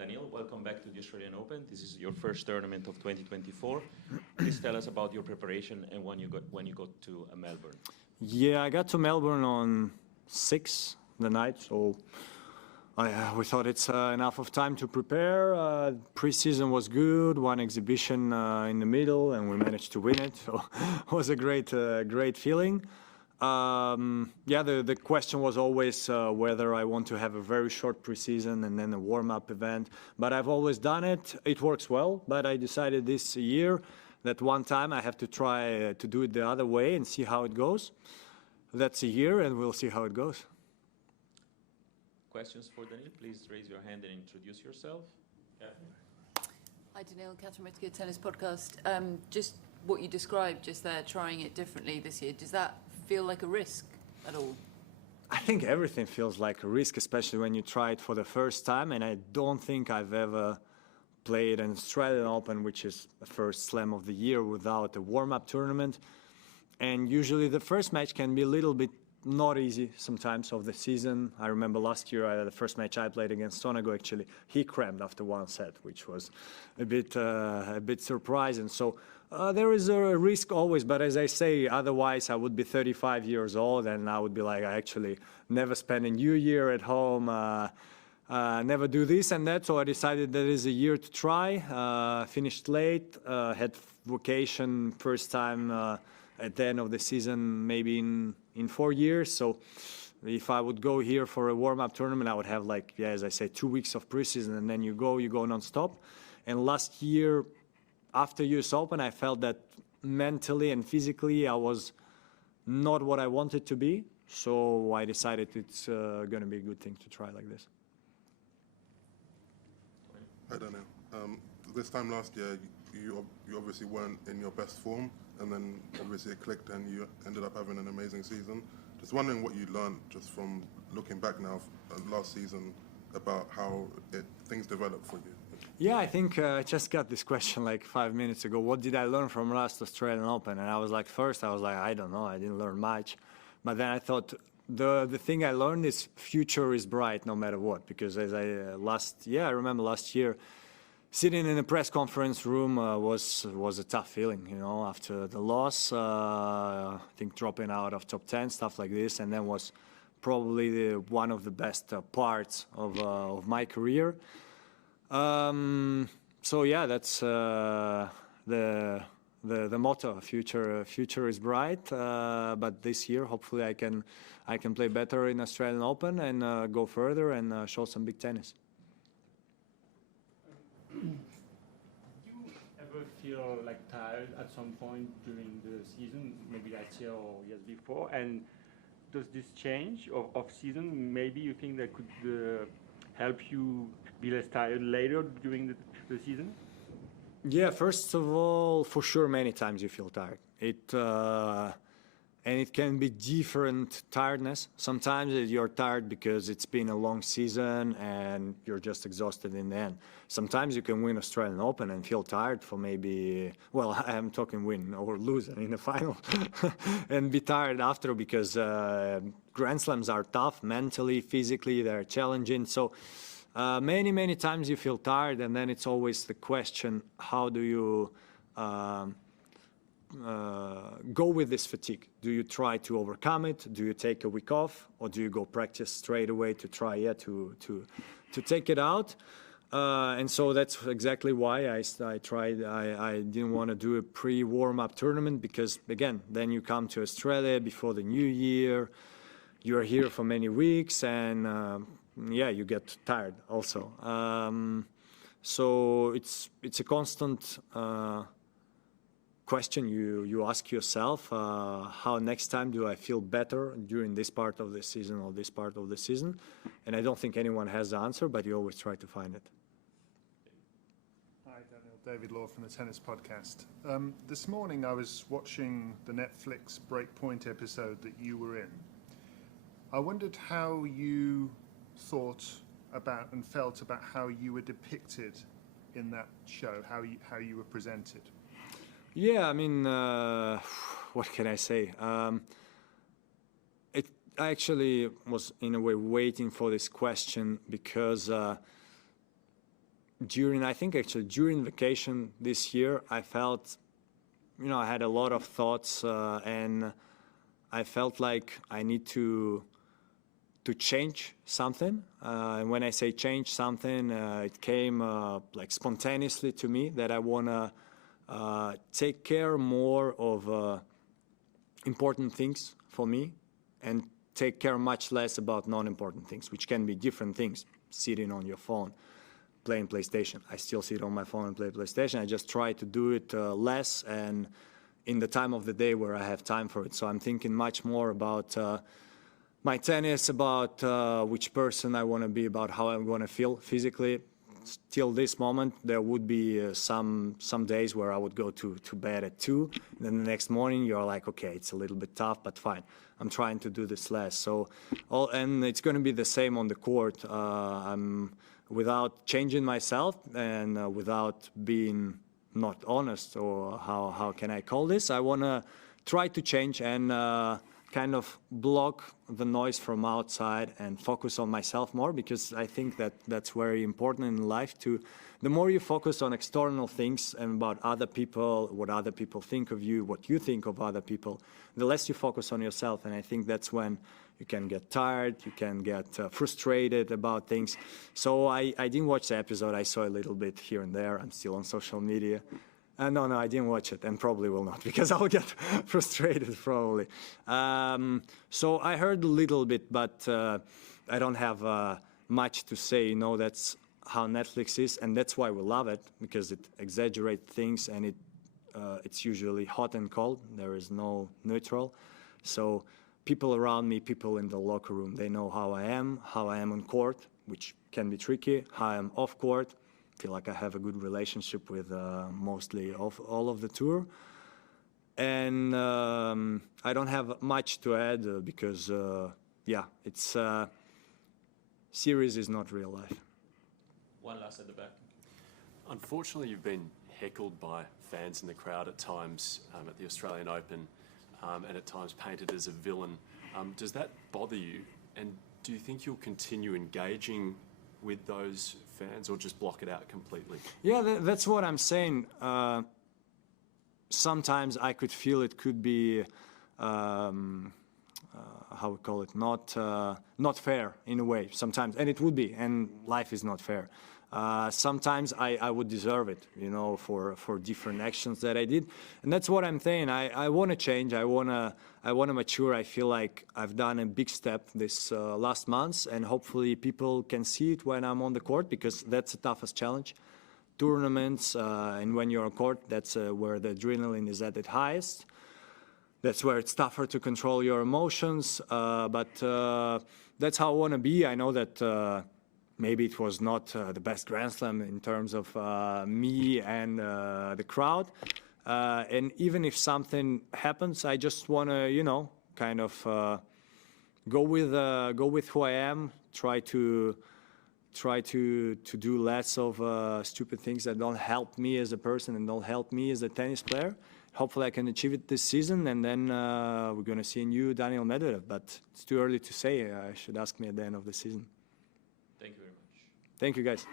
Daniil, welcome back to the Australian Open. This is your first tournament of 2024. Please tell us about your preparation and when you got to Melbourne. Yeah, I got to Melbourne on 6 the night, so we thought it's enough of time to prepare. Pre-season was good, one exhibition in the middle, and we managed to win it. So it was a great feeling. Yeah, the question was always whether I want to have a very short preseason and then a warm-up event. But I've always done it. It works well. But I decided this year that one time I have to try to do it the other way and see how it goes. That's a year, and we'll see how it goes. Questions for Daniil? Please raise your hand and introduce yourself. Catherine. Hi, Daniil. Catherine Whittaker, Tennis Podcast. Just what you described just there, trying it differently this year, does that feel like a risk at all? I think everything feels like a risk, especially when you try it for the first time. And I don't think I've ever played an Australian Open, which is the first slam of the year, without a warm-up tournament. And usually the first match can be a little bit not easy sometimes of the season. I remember last year, the first match I played against Sonego, actually, he crammed after one set, which was a bit surprising. So there is a risk always, but as I say, otherwise I would be 35 years old and I would be like, I actually never spend a new year at home, never do this and that. So I decided that is a year to try. Finished late, had vacation first time at the end of the season, maybe in 4 years. So if I would go here for a warm-up tournament, I would have like, yeah, as I say, 2 weeks of preseason, and then you go non-stop. And last year, after US Open, I felt that mentally and physically I was not what I wanted to be. So I decided it's going to be a good thing to try like this. Hi, Daniil. This time last year, you obviously weren't in your best form, and then obviously it clicked and you ended up having an amazing season. Just wondering what you learned just from looking back now last season about how things developed for you. Yeah, I think I just got this question like 5 minutes ago. What did I learn from last Australian Open? And I was like, I don't know, I didn't learn much. But then I thought the thing I learned is future is bright no matter what. Because as I remember last year, sitting in a press conference room was a tough feeling, you know, after the loss. I think dropping out of top 10, stuff like this, and then was probably one of the best parts of my career. So yeah, that's the motto. Future is bright. But this year, hopefully, I can play better in Australian Open and go further and show some big tennis. Do you ever feel like tired at some point during the season, maybe last year or years before? And does this change of season? Maybe you think that could help you be less tired later during the season? Yeah, first of all, for sure, many times you feel tired. And it can be different tiredness. Sometimes you're tired because it's been a long season and you're just exhausted in the end. Sometimes you can win Australian Open and feel tired for maybe, well, I'm talking win or lose in the final and be tired after because Grand Slams are tough mentally, physically, they're challenging. So many times you feel tired, and then it's always the question, how do you go with this fatigue? Do you try to overcome it? Do you take a week off, or do you go practice straight away to try to take it out? And so that's exactly why I tried. I didn't want to do a pre-warm-up tournament because, again, then you come to Australia before the new year. You're here for many weeks, and yeah, you get tired also. So it's a constant question you ask yourself, how next time do I feel better during this part of the season or this part of the season? And I don't think anyone has the answer, but you always try to find it. Hi, Daniil. David Law from the Tennis Podcast. This morning I was watching the Netflix Breakpoint episode that you were in. I wondered how you thought about and felt about how you were depicted in that show, how you were presented. Yeah, I mean, what can I say? I actually was, in a way, waiting for this question because during vacation this year, I felt, I had a lot of thoughts, and I felt like I need to change something. And when I say change something, it came like spontaneously to me that I want to take care more of important things for me and take care much less about non-important things, which can be different things. Sitting on your phone, playing PlayStation. I still sit on my phone and play PlayStation. I just try to do it less and in the time of the day where I have time for it. So I'm thinking much more about my tennis, about which person I want to be, about how I'm going to feel physically. Till this moment, there would be some days where I would go to bed at 2. And then the next morning, you're like, okay, it's a little bit tough, but fine. I'm trying to do this less. So, and it's going to be the same on the court. I'm without changing myself and without being not honest, or how can I call this? I want to try to change and kind of block the noise from outside and focus on myself more, because I think that that's very important in life. The more you focus on external things and about other people, what other people think of you, what you think of other people, the less you focus on yourself. And I think that's when you can get tired, you can get frustrated about things. So I didn't watch the episode. I saw a little bit here and there. I'm still on social media. No, I didn't watch it, and probably will not, because I'll get frustrated probably. So I heard a little bit, but I don't have much to say. That's how Netflix is, and that's why we love it, because it exaggerates things, and it's usually hot and cold. There is no neutral. So people around me, people in the locker room, they know how I am on court, which can be tricky, how I am off court. Feel like I have a good relationship with mostly all of the tour, and I don't have much to add because it's series is not real life. One last at the back. Unfortunately, you've been heckled by fans in the crowd at times at the Australian Open, and at times painted as a villain. Does that bother you? And do you think you'll continue engaging with those fans, or just block it out completely? Yeah, that's what I'm saying. Sometimes I could feel it could be, how we call it, not fair in a way. Sometimes, and it would be, and life is not fair. Sometimes I would deserve it, for different actions that I did, and that's what I'm saying. I want to change. I want to mature. I feel like I've done a big step this last month, and hopefully people can see it when I'm on the court, because that's the toughest challenge. Tournaments, and when you're on court, that's where the adrenaline is at its highest. That's where it's tougher to control your emotions, but that's how I want to be. I know that maybe it was not the best Grand Slam in terms of me and the crowd. And even if something happens, I just want to, kind of go with who I am. Try to do less of stupid things that don't help me as a person and don't help me as a tennis player. Hopefully I can achieve it this season, and then we're going to see a new Daniil Medvedev. But it's too early to say. I should ask me at the end of the season. Thank you very much. Thank you, guys.